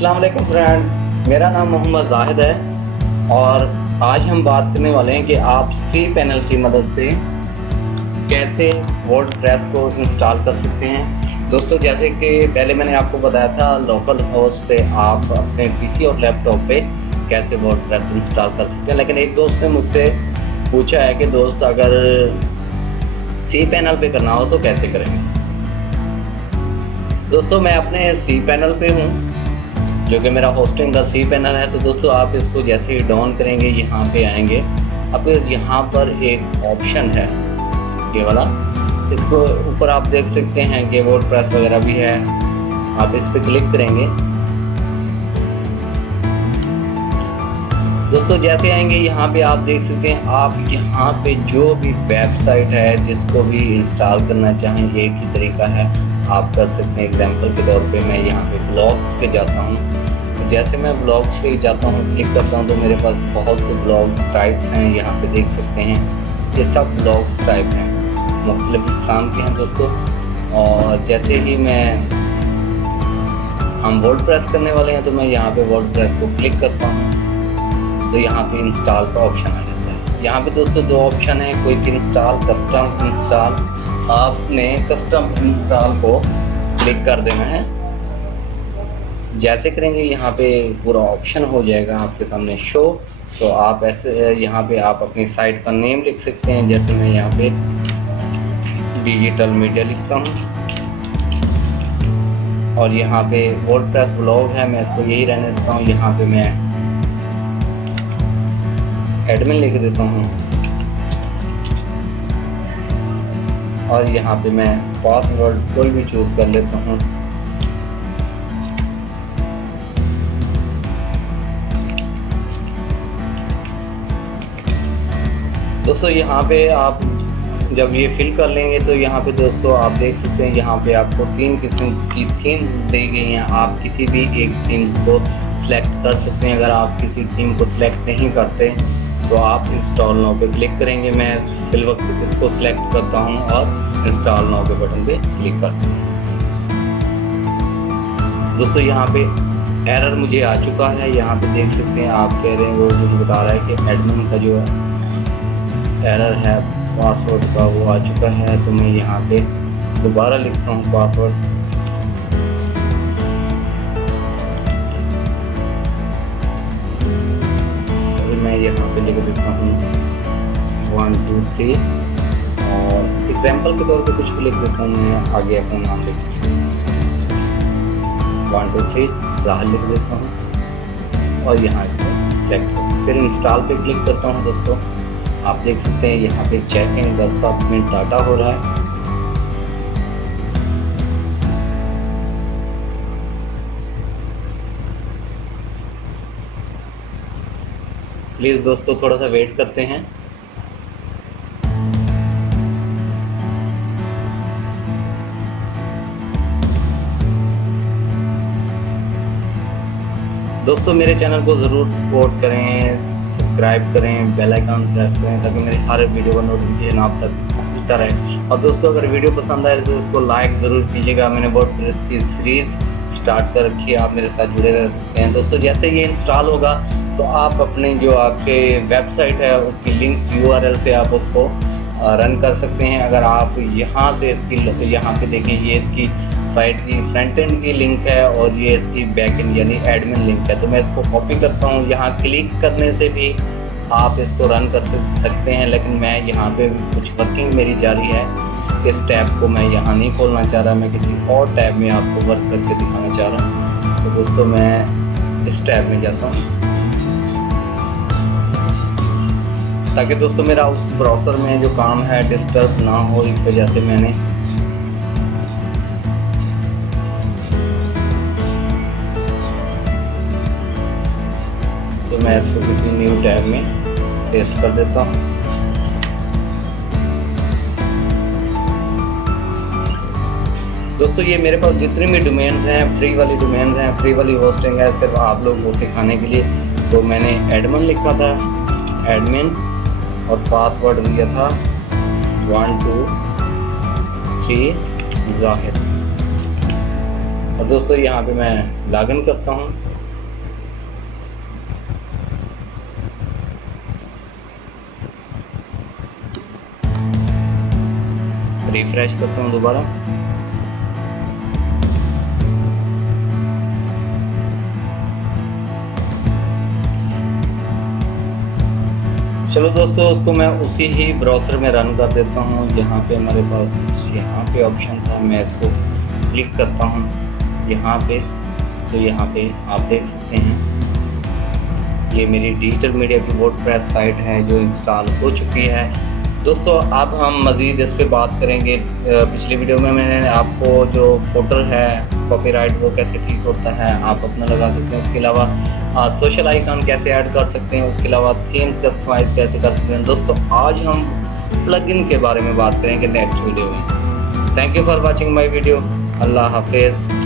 अस्सलाम वालेकुम फ्रेंड्स, मेरा नाम मोहम्मद जाहिद है और आज हम बात करने वाले हैं कि आप सी पैनल की मदद से कैसे वर्डप्रेस को इंस्टॉल कर सकते हैं। दोस्तों, जैसे कि पहले मैंने आपको बताया था, लोकल होस्ट से आप अपने पीसी और लैपटॉप पे कैसे वर्डप्रेस इंस्टॉल कर सकते हैं। लेकिन एक दोस्त ने मुझसे पूछा है कि दोस्त, अगर सी पैनल पे करना हो तो कैसे करेंगे। दोस्तों, मैं अपने सी पैनल पे हूँ, जो कि मेरा होस्टिंग का सी पैनल है। तो दोस्तों, आप इसको जैसे ही डाउन करेंगे, यहाँ पे आएंगे, अब यहाँ पर एक ऑप्शन है ये वाला, इसको ऊपर आप देख सकते हैं कि वर्डप्रेस वगैरह भी है। आप इस पर क्लिक करेंगे। दोस्तों, जैसे आएंगे यहाँ पे आप देख सकते हैं, आप यहाँ पे जो भी वेबसाइट है जिसको भी इंस्टॉल करना चाहें, एक ही तरीका है, आप कर सकते हैं। एग्जांपल के तौर पे मैं यहाँ पे ब्लॉग्स पे जाता हूँ। तो जैसे मैं ब्लॉग्स पे जाता हूँ, क्लिक करता हूँ, तो मेरे पास बहुत से ब्लॉग टाइप्स हैं। यहाँ पे देख सकते हैं, ये सब ब्लॉग्स टाइप हैं, मुख्तलिफ किस्म के हैं दोस्तों। और जैसे ही हम वर्डप्रेस करने वाले हैं, तो मैं यहाँ पे वर्डप्रेस को क्लिक करता हूँ, तो यहाँ पे इंस्टॉल का ऑप्शन आ जाता है। यहाँ पे दोस्तों दो ऑप्शन है, क्विक इंस्टॉल, कस्टम इंस्टॉल। आपने कस्टम इंस्टॉल को क्लिक कर देना है। जैसे करेंगे, यहाँ पे पूरा ऑप्शन हो जाएगा आपके सामने शो। तो आप ऐसे यहाँ पे आप अपनी साइट का नेम लिख सकते हैं। जैसे मैं यहाँ पे डिजिटल मीडिया लिखता हूँ और यहाँ पे वर्डप्रेस ब्लॉग है, मैं इसको यही रहने देता हूँ। यहाँ पे मैं एडमिन लिख देता हूँ और यहाँ पे मैं पासवर्ड कोई भी चूज़ कर लेता हूँ। दोस्तों, यहाँ पे आप जब ये फिल कर लेंगे, तो यहाँ पे दोस्तों आप देख सकते हैं, यहाँ पे आपको 3 किस्म की थीम दी गई हैं। आप किसी भी एक थीम को सिलेक्ट कर सकते हैं। अगर आप किसी थीम को सिलेक्ट नहीं करते, तो आप इंस्टॉल नाउ पे क्लिक करेंगे। मैं फिल वक्त इसको सिलेक्ट करता हूँ और इंस्टॉल नाउ के बटन पे क्लिक करता हूँ। दोस्तों, यहाँ पे एरर मुझे आ चुका है। यहाँ पे देख सकते हैं, आप कह रहे हैं, वो मुझे बता रहा है कि एडमिन का जो एरर है पासवर्ड का, वो आ चुका है। तो मैं यहाँ पे दोबारा लिखता हूँ पासवर्ड। मैं यहाँ पे लिख देता हूँ 1 2 3 और एग्जाम्पल के तौर पे कुछ भी लिख देता हूँ। मैं आगे अपना नाम लिखता हूँ, 1 2 3 राह लिख देता हूँ और यहाँ सेलेक्ट, फिर इंस्टॉल पे क्लिक करता हूँ। दोस्तों, आप देख सकते हैं, यहाँ पे चेकिंग द सबमिट डाटा हो रहा है। प्लीज़ दोस्तों, थोड़ा सा वेट करते हैं। दोस्तों, मेरे चैनल को ज़रूर सपोर्ट करें, सब्सक्राइब करें, बेल आइकन प्रेस करें, ताकि मेरे हर वीडियो का नोटिफिकेशन आप तक पहुंचता रहे। और दोस्तों, अगर वीडियो पसंद आए तो इसको लाइक ज़रूर कीजिएगा। मैंने वर्डप्रेस की सीरीज़ स्टार्ट कर रखी है, आप मेरे साथ जुड़े रह सकते हैं। दोस्तों, जैसे ये इंस्टॉल होगा, तो आप अपने जो आपके वेबसाइट है, उसकी लिंक URL से आप उसको रन कर सकते हैं। अगर आप यहाँ से इसकी, यहाँ पे देखिए, ये इसकी साइट की फ्रंट एंड की लिंक है और ये इसकी बैक एंड यानी एडमिन लिंक है। तो मैं इसको कॉपी करता हूँ। यहाँ क्लिक करने से भी आप इसको रन कर सकते हैं, लेकिन मैं यहाँ पे कुछ वर्किंग मेरी जारी है। इस टैब को मैं यहाँ नहीं खोलना चाह रहा, मैं किसी और टैब में आपको वर्क करके दिखाना चाह रहा हूँ। तो दोस्तों, मैं इस टैब में जाता हूँ, ताकि दोस्तों मेरा उस ब्राउज़र में जो काम है डिस्टर्ब ना हो। इस वजह से मैंने मैं इसको किसी न्यू टैब में पेस्ट कर देता हूँ। दोस्तों, ये मेरे पास जितने भी डोमेन्स हैं, फ्री वाली डोमेन्स हैं, फ्री वाली होस्टिंग है, सिर्फ आप लोग को सिखाने के लिए। तो मैंने एडमिन लिखा था, एडमिन, और पासवर्ड दिया था 1 2 3 जाहिद। और दोस्तों, यहाँ पे मैं लॉगिन करता हूँ। रिफ्रेश करता हूँ दोबारा। चलो दोस्तों, उसको मैं उसी ही ब्राउज़र में रन कर देता हूँ। यहाँ पे हमारे पास यहाँ पे ऑप्शन था, मैं इसको क्लिक करता हूँ यहाँ पे। तो यहाँ पे आप देख सकते हैं ये मेरी डिजिटल मीडिया की वर्डप्रेस साइट है जो इंस्टॉल हो चुकी है। दोस्तों अब हम मज़ीद इस पर बात करेंगे। पिछली वीडियो में मैंने आपको जो फोटो है कॉपीराइट वो कैसे ठीक होता है, आप अपना लगा सकते हैं। उसके अलावा सोशल आइकन कैसे ऐड कर सकते हैं, उसके अलावा थीम कस्टमाइज कैसे कर सकते हैं। दोस्तों आज हम प्लगइन के बारे में बात करेंगे नेक्स्ट वीडियो में। Thank you for watching my video. अल्लाह हाफिज़।